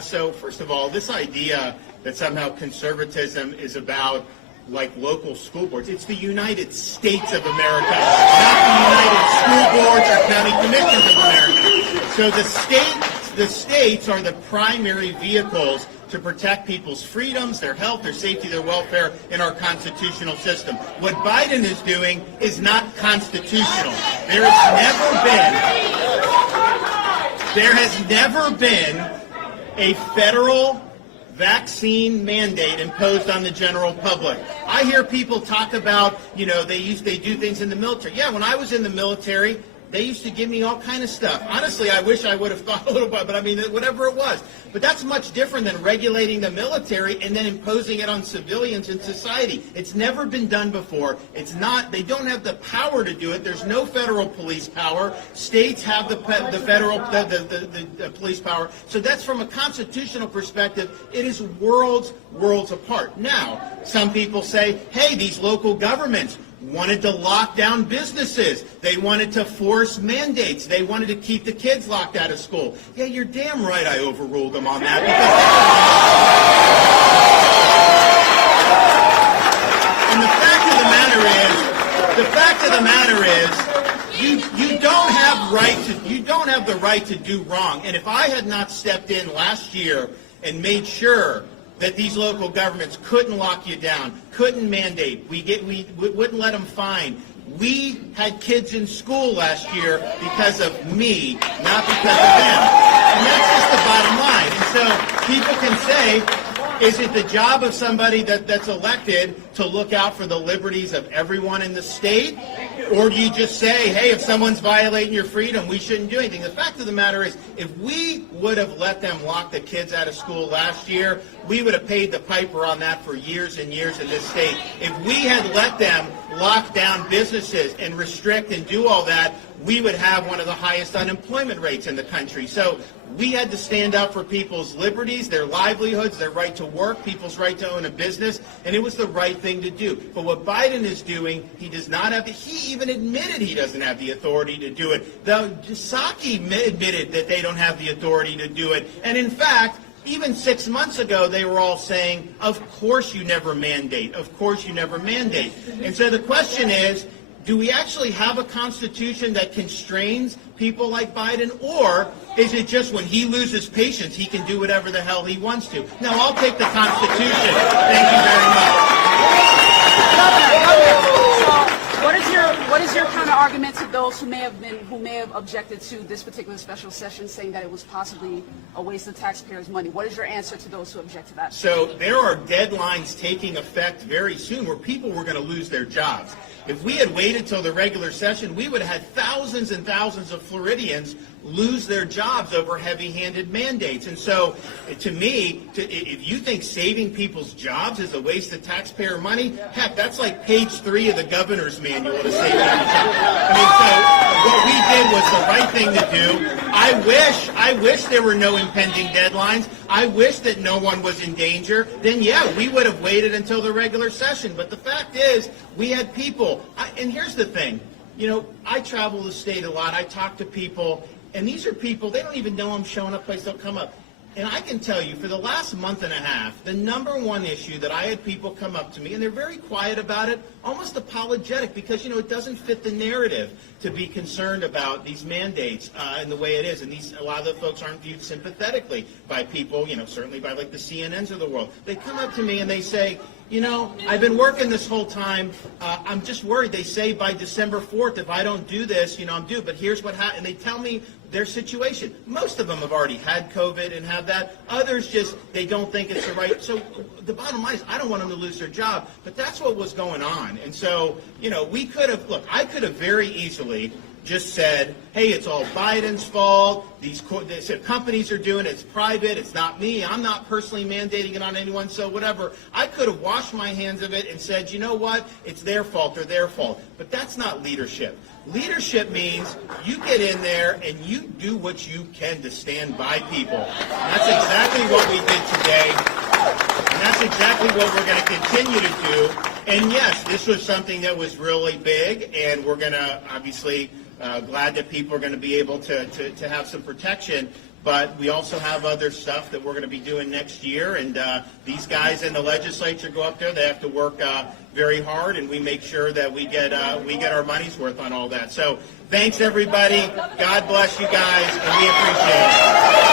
So first of all, this idea that somehow conservatism is about like local school boards. It's the United States of America, not the United School Boards or County Commissions of America. So the states are the primary vehicles to protect people's freedoms, their health, their safety, their welfare in our constitutional system. What Biden is doing is not constitutional. There has never been a federal vaccine mandate imposed on the general public. I hear people talk about, they do things in the military. Yeah, when I was in the military, they used to give me all kind of stuff. Honestly, I wish I would have thought a little bit, but I mean, whatever it was. But that's much different than regulating the military and then imposing it on civilians in society. It's never been done before. They don't have the power to do it. There's no federal police power. States have the federal police power. So that's from a constitutional perspective, it is worlds apart. Now, some people say, hey, these local governments wanted to lock down businesses. They wanted to force mandates. They wanted to keep the kids locked out of school. Yeah, you're damn right I overruled them on that. And the fact of the matter is, you don't have the right to do wrong. And if I had not stepped in last year and made sure that these local governments couldn't lock you down, couldn't mandate, we wouldn't let them fine. We had kids in school last year because of me, not because of them. And that's just the bottom line. And so people can say, is it the job of somebody that's elected to look out for the liberties of everyone in the state? Or do you just say, hey, if someone's violating your freedom, we shouldn't do anything? The fact of the matter is, if we would have let them lock the kids out of school last year, we would have paid the piper on that for years and years in this state. If we had let them lock down businesses and restrict and do all that, we would have one of the highest unemployment rates in the country. So we had to stand up for people's liberties, their livelihoods, their right to work, people's right to own a business, and it was the right thing to do. But what Biden is doing, he does not have he even admitted he doesn't have the authority to do it. The Psaki admitted that they don't have the authority to do it. And in fact, even 6 months ago, they were all saying, of course you never mandate. Of course you never mandate. And so the question is, do we actually have a constitution that constrains people like Biden, or is it just when he loses patience, he can do whatever the hell he wants to? No, I'll take the Constitution. Thank you very much. What is your counter argument to those who may have objected to this particular special session, saying that it was possibly a waste of taxpayers' money? What is your answer to those who object to that? So there are deadlines taking effect very soon where people were going to lose their jobs. If we had waited till the regular session, we would have had thousands and thousands of Floridians lose their jobs over heavy-handed mandates. And so, to me, if you think saving people's jobs is a waste of taxpayer money, heck, that's like page 3 of the governor's manual to save every job. I mean, so what we did was the right thing to do. I wish there were no impending deadlines. I wish that no one was in danger. Then, yeah, we would have waited until the regular session. But the fact is, we had people. And here's the thing. I travel the state a lot. I talk to people. And these are people, they don't even know I'm showing up, place, they'll come up. And I can tell you, for the last month and a half, the number one issue that I had people come up to me, and they're very quiet about it, almost apologetic, because, it doesn't fit the narrative to be concerned about these mandates and the way it is. And a lot of the folks aren't viewed sympathetically by people, certainly by like the CNNs of the world. They come up to me and they say, I've been working this whole time. I'm just worried. They say by December 4th, if I don't do this, I'm due. But here's what happened. And they tell me their situation. Most of them have already had COVID and have that. Others they don't think it's the right. So the bottom line is, I don't want them to lose their job. But that's what was going on. And so, we could have, I could have very easily just said, hey, it's all Biden's fault. They said companies are doing it. It's private. It's not me. I'm not personally mandating it on anyone. So whatever. I could have washed my hands of it and said, you know what? It's their fault or their fault. But that's not leadership. Leadership means you get in there and you do what you can to stand by people. And that's exactly what we did today. And that's exactly what we're going to continue to do. And yes, this was something that was really big, and we're going to obviously glad that people are going to be able to have some protection. but we also have other stuff that we're going to be doing next year. And these guys in the legislature go up there; they have to work very hard, and we make sure that we get our money's worth on all that. So, thanks everybody. God bless you guys, and we appreciate it.